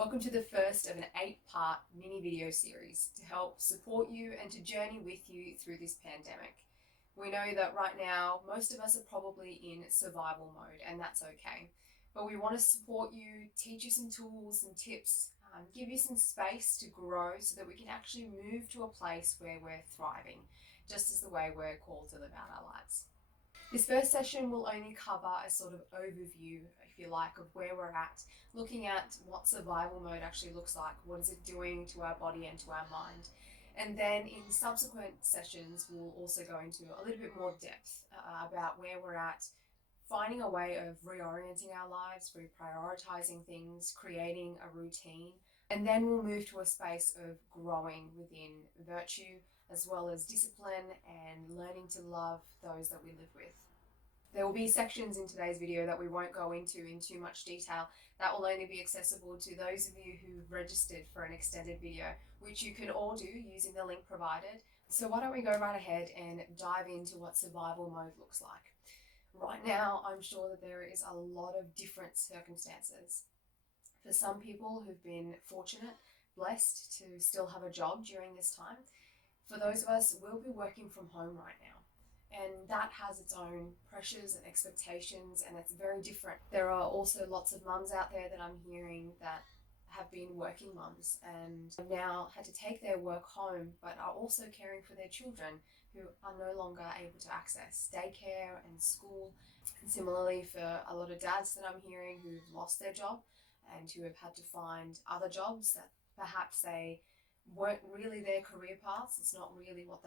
Welcome to the first of an 8-part mini video series to help support you and to journey with you through this pandemic. We know that right now most of us are probably in survival mode, and that's okay. But we want to support you, teach you some tools and tips, give you some space to grow so that we can actually move to a place where we're thriving, just as the way we're called to live out our lives. This first session will only cover a sort of overview, if you like, of where we're at, looking at what survival mode actually looks like, what is it doing to our body and to our mind. And then in subsequent sessions, we'll also go into a little bit more depth about where we're at, finding a way of reorienting our lives, reprioritizing things, creating a routine. And then we'll move to a space of growing within virtue, as well as discipline and learning to love those that we live with. There will be sections in today's video that we won't go into in too much detail. That will only be accessible to those of you who've registered for an extended video, which you can all do using the link provided. So why don't we go right ahead and dive into what survival mode looks like. Right now, I'm sure that there is a lot of different circumstances. For some people who've been fortunate, blessed to still have a job during this time, for those of us, we'll be working from home right now. And that has its own pressures and expectations, and it's very different. There are also lots of mums out there that I'm hearing that have been working mums and have now had to take their work home, but are also caring for their children who are no longer able to access daycare and school. And similarly, for a lot of dads that I'm hearing who've lost their job and who have had to find other jobs that perhaps they weren't really their career paths. It's not really what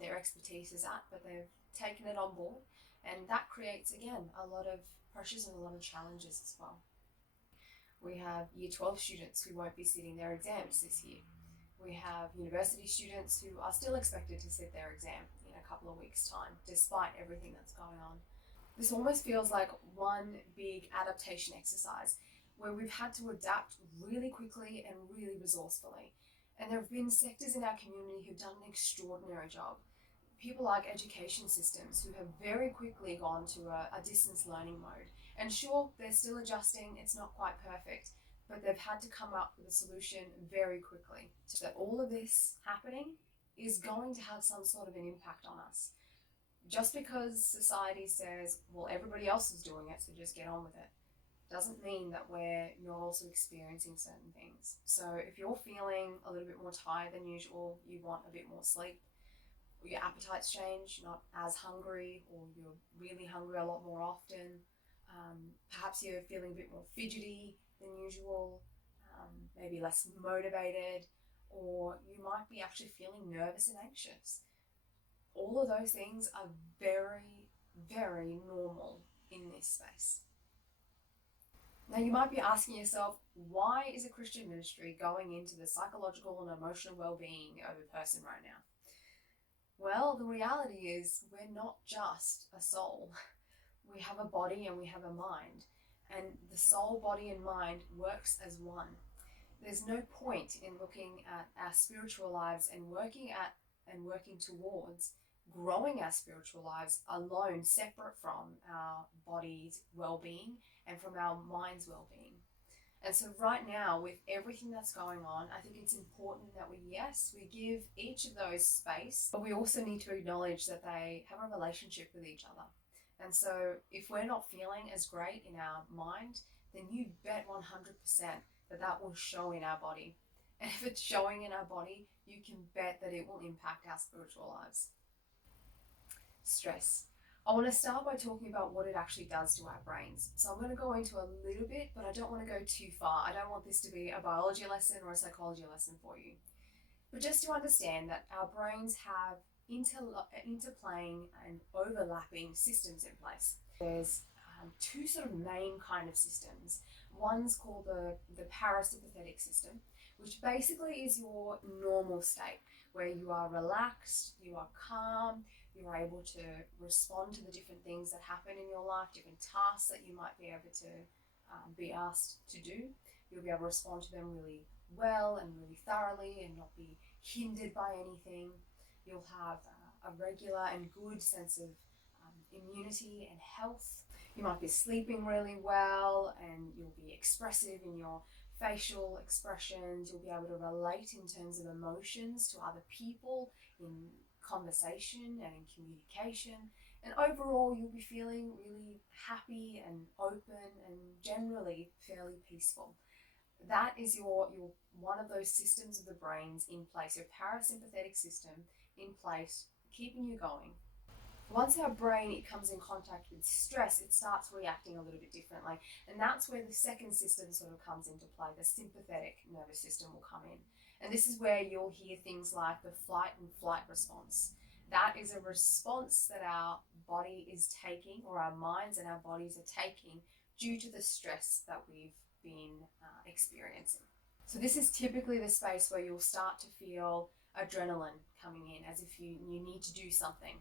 their expertise is at, but they've taken it on board, and that creates again a lot of pressures and a lot of challenges as well. We have year 12 students who won't be sitting their exams this year. We have university students who are still expected to sit their exam in a couple of weeks' time, despite everything that's going on. This almost feels like one big adaptation exercise where we've had to adapt really quickly and really resourcefully. And there have been sectors in our community who've done an extraordinary job. People like education systems who have very quickly gone to a distance learning mode. And sure, they're still adjusting, it's not quite perfect, but they've had to come up with a solution very quickly. So that all of this happening is going to have some sort of an impact on us. Just because society says, well, everybody else is doing it, so just get on with it, doesn't mean that we're not also experiencing certain things. So if you're feeling a little bit more tired than usual, you want a bit more sleep, or your appetites change, not as hungry, or you're really hungry a lot more often, perhaps you're feeling a bit more fidgety than usual, maybe less motivated, or you might be actually feeling nervous and anxious. All of those things are very, very normal in this space. Now you might be asking yourself, why is a Christian ministry going into the psychological and emotional well-being of a person right now? Well, the reality is we're not just a soul. We have a body and we have a mind, and the soul, body and mind works as one. There's no point in looking at our spiritual lives and working towards growing our spiritual lives alone, separate from our body's well-being and from our mind's well-being. And so right now, with everything that's going on, I think it's important that we give each of those space, but we also need to acknowledge that they have a relationship with each other. And so if we're not feeling as great in our mind, then you bet 100% that will show in our body. And if it's showing in our body, you can bet that it will impact our spiritual lives. Stress. I want to start by talking about what it actually does to our brains. So I'm going to go into a little bit, but I don't want to go too far. I don't want this to be a biology lesson or a psychology lesson for you. But just to understand that our brains have interplaying and overlapping systems in place. There's two sort of main kind of systems. One's called the parasympathetic system, which basically is your normal state, where you are relaxed, you are calm, you're able to respond to the different things that happen in your life, different tasks that you might be able to be asked to do. You'll be able to respond to them really well and really thoroughly and not be hindered by anything. You'll have a regular and good sense of immunity and health. You might be sleeping really well, and you'll be expressive in your facial expressions. You'll be able to relate in terms of emotions to other people in conversation and in communication. And overall, you'll be feeling really happy and open and generally fairly peaceful. That is your one of those systems of the brains in place, your parasympathetic system in place, keeping you going. Once our brain it comes in contact with stress, it starts reacting a little bit differently, and that's where the second system sort of comes into play. The sympathetic nervous system will come in, and this is where you'll hear things like the flight and flight response. That is a response that our body is taking, or our minds and our bodies are taking, due to the stress that we've been experiencing. So this is typically the space where you'll start to feel adrenaline coming in, as if you need to do something.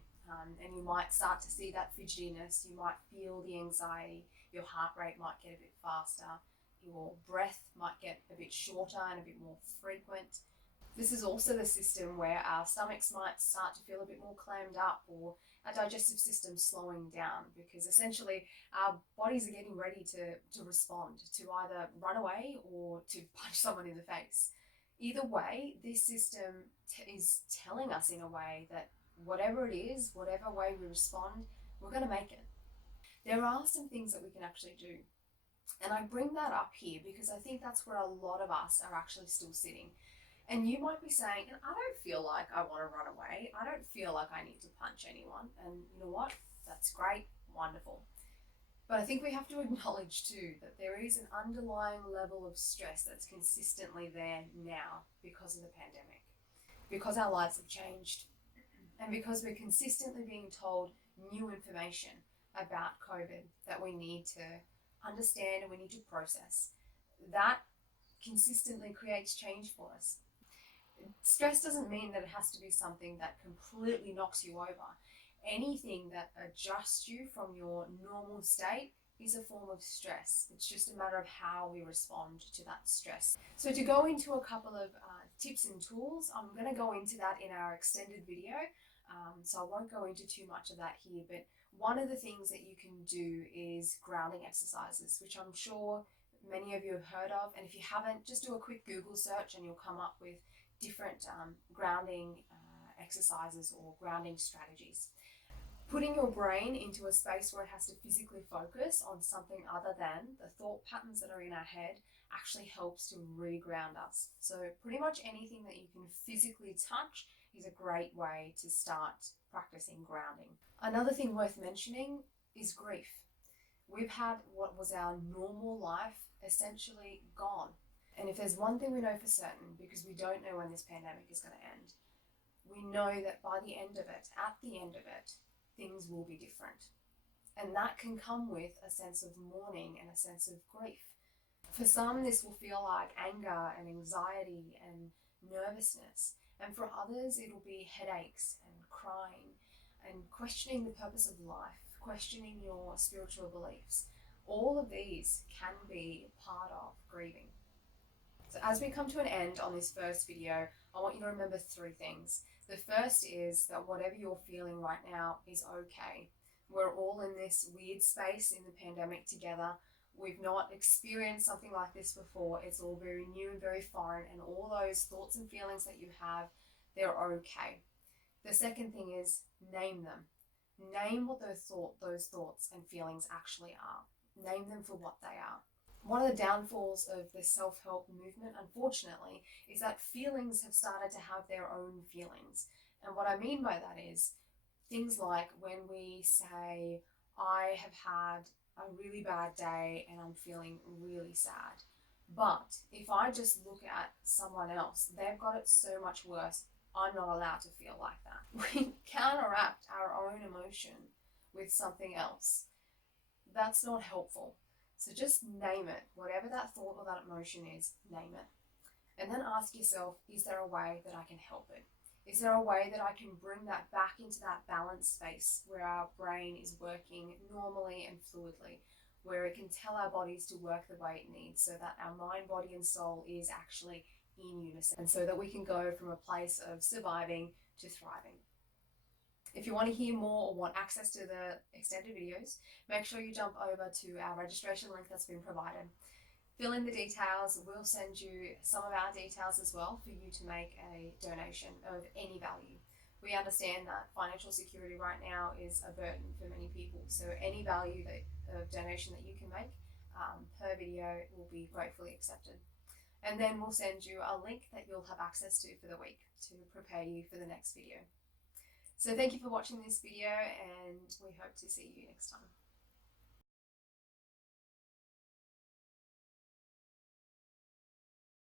And you might start to see that fidgetiness, you might feel the anxiety, your heart rate might get a bit faster, your breath might get a bit shorter and a bit more frequent. This is also the system where our stomachs might start to feel a bit more clammed up, or our digestive system slowing down, because essentially our bodies are getting ready to respond, to either run away or to punch someone in the face. Either way, this system is telling us in a way that whatever it is, whatever way we respond, we're going to make it. There are some things that we can actually do. And I bring that up here because I think that's where a lot of us are actually still sitting. And you might be saying, and I don't feel like I want to run away. I don't feel like I need to punch anyone. And you know what? That's great, wonderful. But I think we have to acknowledge too that there is an underlying level of stress that's consistently there now because of the pandemic, because our lives have changed, and because we're consistently being told new information about COVID that we need to understand and we need to process. That consistently creates change for us. Stress doesn't mean that it has to be something that completely knocks you over. Anything that adjusts you from your normal state is a form of stress. It's just a matter of how we respond to that stress. So to go into a couple of tips and tools, I'm going to go into that in our extended video. So I won't go into too much of that here, but one of the things that you can do is grounding exercises, which I'm sure many of you have heard of. And if you haven't, just do a quick Google search and you'll come up with different grounding exercises or grounding strategies. Putting your brain into a space where it has to physically focus on something other than the thought patterns that are in our head actually helps to re-ground us. So pretty much anything that you can physically touch is a great way to start practicing grounding. Another thing worth mentioning is grief. We've had what was our normal life essentially gone. And if there's one thing we know for certain, because we don't know when this pandemic is going to end, we know that by the end of it, at the end of it, things will be different. And that can come with a sense of mourning and a sense of grief. For some, this will feel like anger and anxiety and nervousness. And for others, it'll be headaches and crying and questioning the purpose of life, questioning your spiritual beliefs. All of these can be part of grieving. So as we come to an end on this first video, I want you to remember three things. The first is that whatever you're feeling right now is okay. We're all in this weird space in the pandemic together. We've not experienced something like this before. It's all very new and very foreign, and all those thoughts and feelings that you have, they're okay. The second thing is name them. Name what those thoughts and feelings actually are. Name them for what they are. One of the downfalls of the self-help movement, unfortunately, is that feelings have started to have their own feelings. And what I mean by that is things like when we say, I have had a really bad day and I'm feeling really sad. But if I just look at someone else, they've got it so much worse, I'm not allowed to feel like that. We counteract our own emotion with something else. That's not helpful. So just name it. Whatever that thought or that emotion is, name it. And then ask yourself, is there a way that I can help it? Is there a way that I can bring that back into that balanced space where our brain is working normally and fluidly, where it can tell our bodies to work the way it needs, so that our mind, body, and soul is actually in unison, and so that we can go from a place of surviving to thriving. If you want to hear more or want access to the extended videos, make sure you jump over to our registration link that's been provided. fill in the details. We'll send you some of our details as well for you to make a donation of any value. We understand that financial security right now is a burden for many people, so any value of donation that you can make per video will be gratefully accepted. And then we'll send you a link that you'll have access to for the week to prepare you for the next video. So thank you for watching this video, and we hope to see you next time.